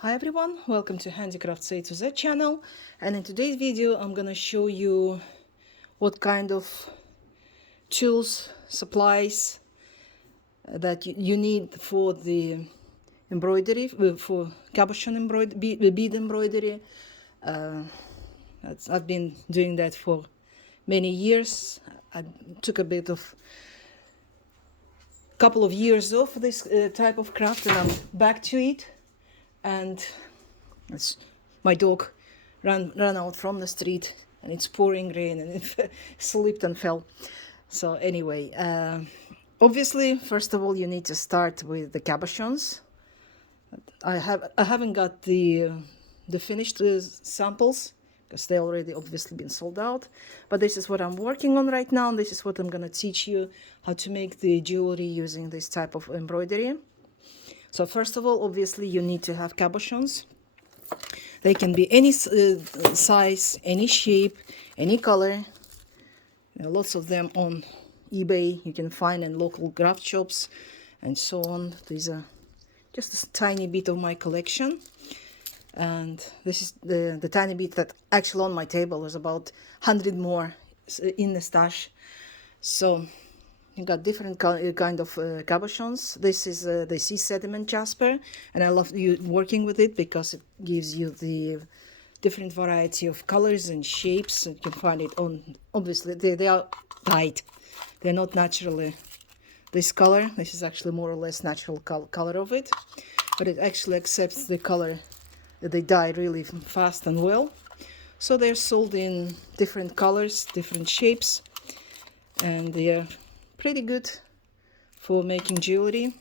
Hi everyone, welcome to Handicrafts A to Z channel, and in today's video I'm gonna show you what kind of tools, supplies that you need for the embroidery, for cabochon embroidery, bead embroidery. I've been doing that for many years. I took a couple of years off this type of craft, and I'm back to it. And my dog ran out from the street, and it's pouring rain, and it slipped and fell. So anyway, obviously, first of all, you need to start with the cabochons. I haven't got the finished samples because they already obviously been sold out. But this is what I'm working on right now, and this is what I'm gonna teach you how to make the jewelry using this type of embroidery. So first of all, obviously, you need to have cabochons. They can be any size, any shape, any color. There are lots of them on eBay. You can find in local craft shops and so on. These are just a tiny bit of my collection. And this is the tiny bit that actually on my table. There's about 100 more in the stash. So you got different kind of cabochons. This is the sea sediment jasper, and I love working with it because it gives you the different variety of colors and shapes. You can find it on, obviously they are dyed. They're not naturally this color. This is actually more or less natural color of it, but it actually accepts the color that they dye really fast and well. So they're sold in different colors, different shapes, and they're pretty good for making jewelry. You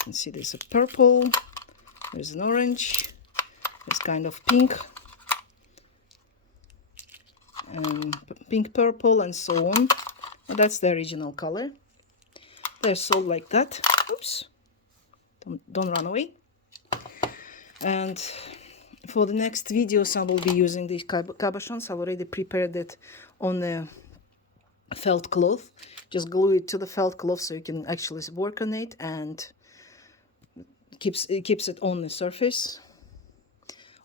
can see there's a purple, there's an orange, there's kind of pink, and pink purple, and so on. And that's the original color. They're sold like that. Oops, don't run away. And for the next videos I will be using these cabochons. I've already prepared it on the felt cloth. Just glue it to the felt cloth so you can actually work on it, and it keeps it on the surface.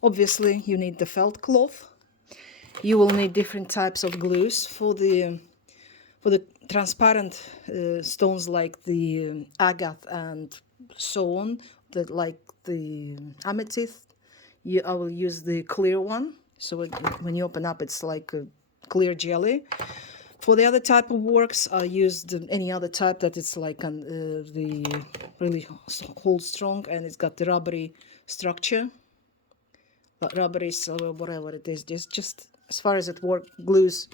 Obviously you need the felt cloth. You will need different types of glues for the transparent stones like the agate and so on, that like the amethyst. I will use the clear one, so when you open up it's like a clear jelly. For the other type of works, I used any other type that it's like the really hold strong, and it's got the rubbery structure, rubbery, so whatever it is, just as far as it glues,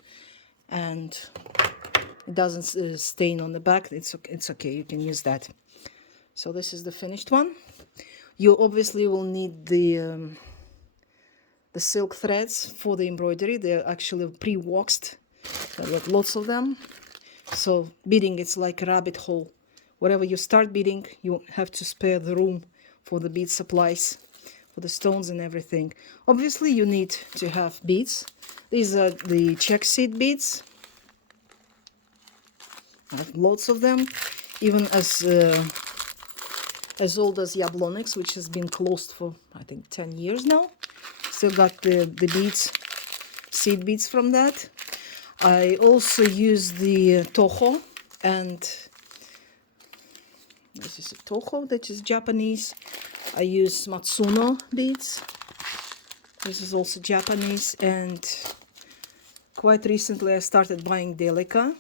and it doesn't stain on the back. It's okay. You can use that. So this is the finished one. You obviously will need the silk threads for the embroidery. They're actually pre-waxed. I've got lots of them. So beading, it's like a rabbit hole. Wherever you start beading, you have to spare the room for the bead supplies, for the stones and everything. Obviously you need to have beads. These are the check seed beads. I have lots of them, even as old as Yablonix, which has been closed for I think 10 years now. Still got the beads, seed beads from that. I also use the toho, and this is a toho that is Japanese. I use Matsuno beads. This is also Japanese, and quite recently I started buying Delica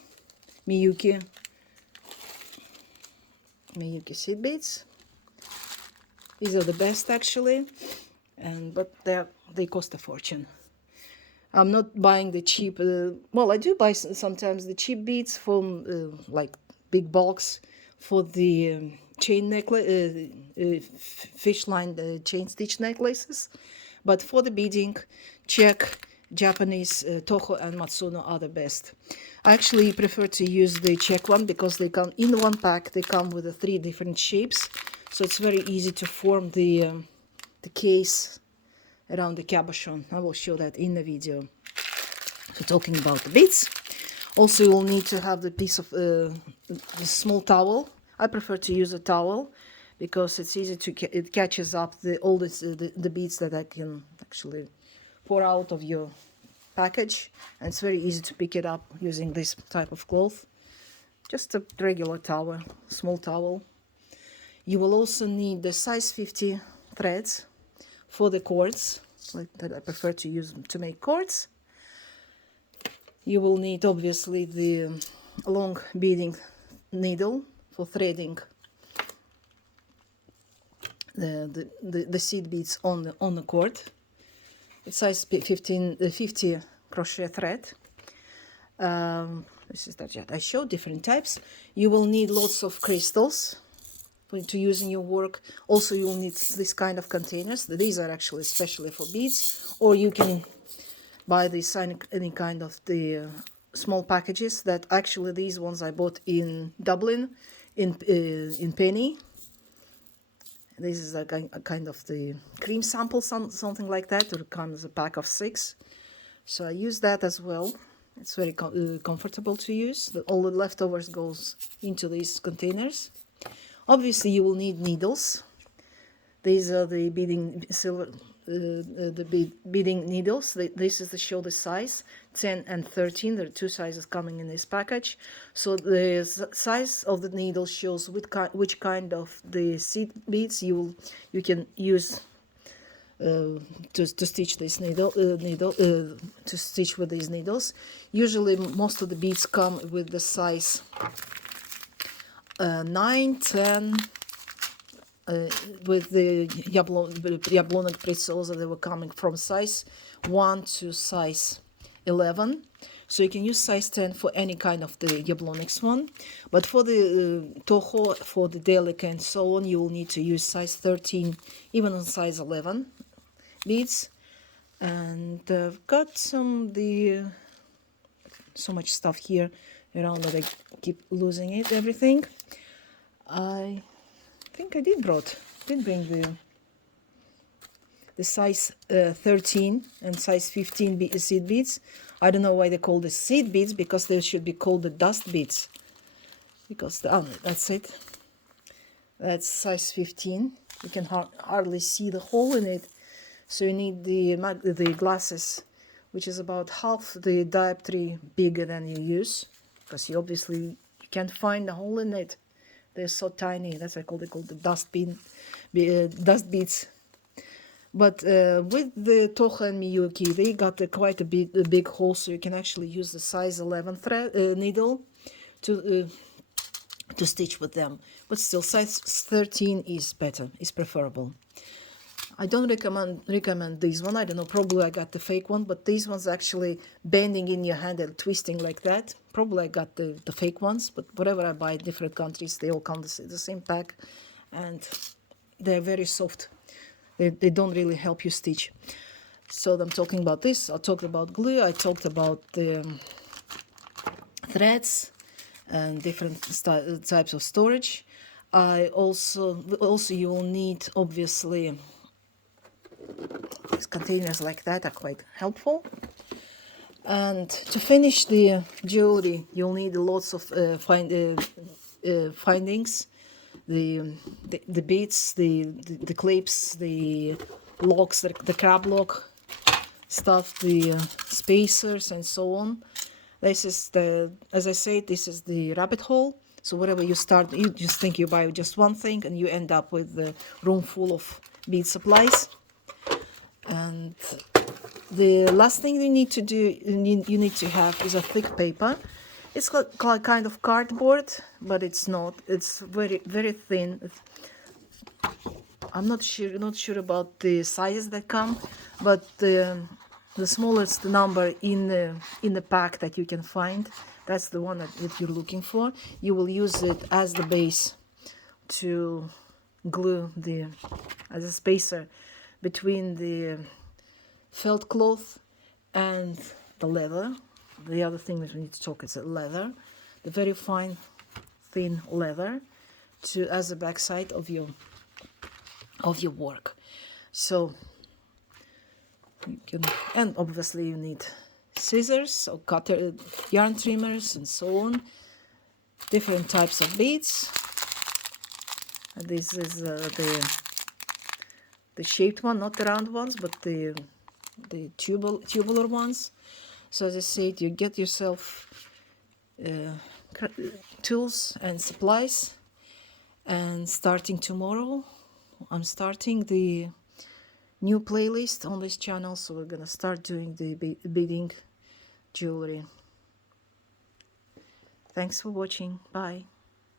Miyuki seed beads. These are the best actually, but they cost a fortune. I'm not buying the cheap, well, I do buy sometimes the cheap beads from like big bulks for the chain necklace, fish-lined chain stitch necklaces. But for the beading, Czech, Japanese, Toho and Matsuno are the best. I actually prefer to use the Czech one because they come in one pack. They come with the 3 different shapes, so it's very easy to form the case around the cabochon. I will show that in the video. So talking about the beads, also you will need to have the piece of the small towel. I prefer to use a towel because it's easy to it catches up all the beads that I can actually pour out of your package, and it's very easy to pick it up using this type of cloth. Just a regular towel, small towel. You will also need the size 50 threads for the cords, like that I prefer to use to make cords. You will need obviously the long beading needle for threading the seed beads on the cord. It's size 50 crochet thread. This is that I showed different types. You will need lots of crystals to use in your work. Also, you will need this kind of containers. These are actually especially for beads, or you can buy this any kind of the small packages. That actually these ones I bought in Dublin, in Penny. This is a kind of the cream sample, something like that. It comes a pack of 6. So I use that as well. It's very comfortable to use. All the leftovers goes into these containers. Obviously, you will need needles. These are the beading beading needles. This is to show the size 10 and 13. There are 2 sizes coming in this package. So the size of the needle shows which kind of the seed beads you can use to stitch this to stitch with these needles. Usually, most of the beads come with the size 9, 10. With the Jablonic Prezosa, they were coming from size 1 to size 11. So you can use size 10 for any kind of the Jablonics one. But for the Toho, for the Delica and so on, you will need to use size 13, even on size 11 beads. And I've got so much stuff here around that I keep losing everything. I think I did bring the size 13 and size 15 seed beads. I don't know why they call the seed beads, because they should be called the dust beads. Because that's it. That's size 15. You can hardly see the hole in it. So you need the glasses, which is about half the dioptry bigger than you use, because you can't find the hole in it. They're so tiny. That's why they call the dust beads. But with the Toho and Miyuki, they got quite a big hole, so you can actually use the size 11 thread needle to stitch with them. But still, size 13 is better, is preferable. I don't recommend this one. I don't know, probably I got the fake one, but these ones actually bending in your hand and twisting like that. Probably I got the fake ones, but whatever I buy in different countries, they all come the same pack, and they're very soft. They don't really help you stitch. So I'm talking about this. I talked about glue. I talked about the threads and different types of storage. I also you will need, obviously, these containers like that are quite helpful. And to finish the jewelry, you'll need lots of findings, the beads, the clips, the locks, the crab lock stuff, the spacers, and so on. This is as I said, this is the rabbit hole. So wherever you start, you just think you buy just one thing, and you end up with a room full of bead supplies. And the last thing you need to do, you need to have, is a thick paper. It's kind of cardboard, but it's not. It's very, very thin. I'm not sure about the sizes that come, but the smallest number in the pack that you can find, that's the one that you're looking for. You will use it as the base to glue as a spacer between the felt cloth and the leather. The other thing that we need to talk is the leather, the very fine, thin leather, as the backside of your work. So you can, and obviously you need scissors or cutter, yarn trimmers, and so on. Different types of beads. This is the shaped one, not the round ones, but the tubular ones. So as I said, you get yourself tools and supplies, and starting tomorrow I'm starting the new playlist on this channel, so we're gonna start doing the beading jewelry. Thanks for watching. Bye.